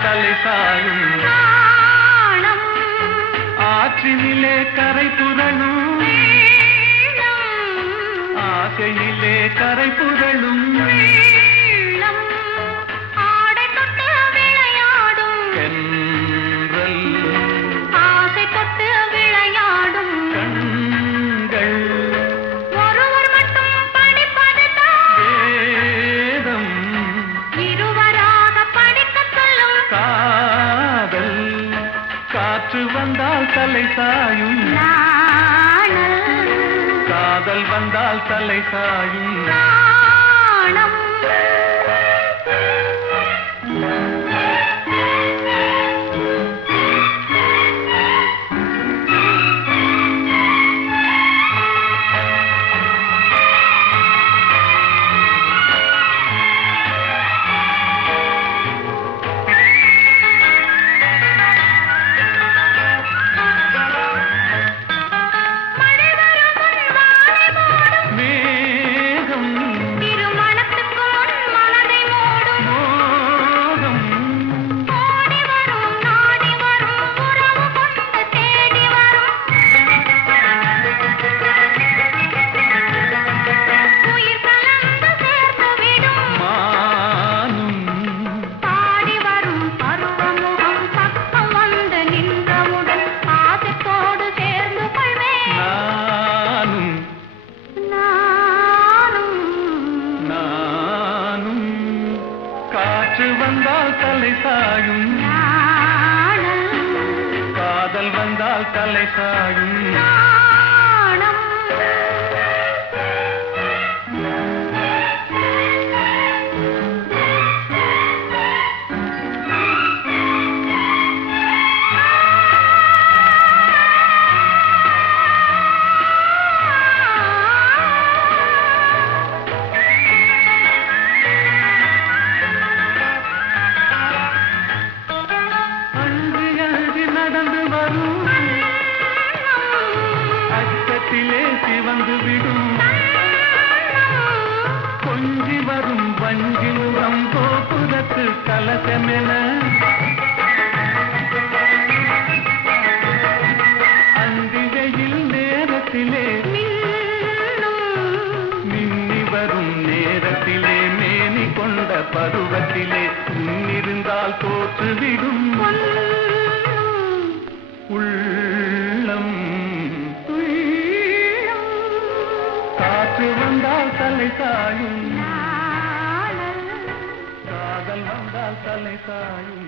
வந்தால் தலை சாயும் ஆற்றினிலே கரை புரளும் ஆசையிலே கரை புரளும் காற்று வந்தால் தலை சாயும் காதல் வந்தால் தலை சாயும் காற்று வந்தால் தலை சாயும் காதல் வந்தால் தலை சாயும் நடந்து வரும் அச்சத்திலே சிவந்து விடும் கொஞ்சி வரும் வஞ்சி முகம் கோபுரத்து கலசமென அந்திகையில் நேரத்திலே மின்னி வரும் நேரத்திலே மேனி கொண்ட பருவத்திலே முன்னிருந்தால் தோற்றுவிடும் உள்ளம் காற்று வந்தால் தலை சாயும் காதல் வந்தால் தலை சாயும்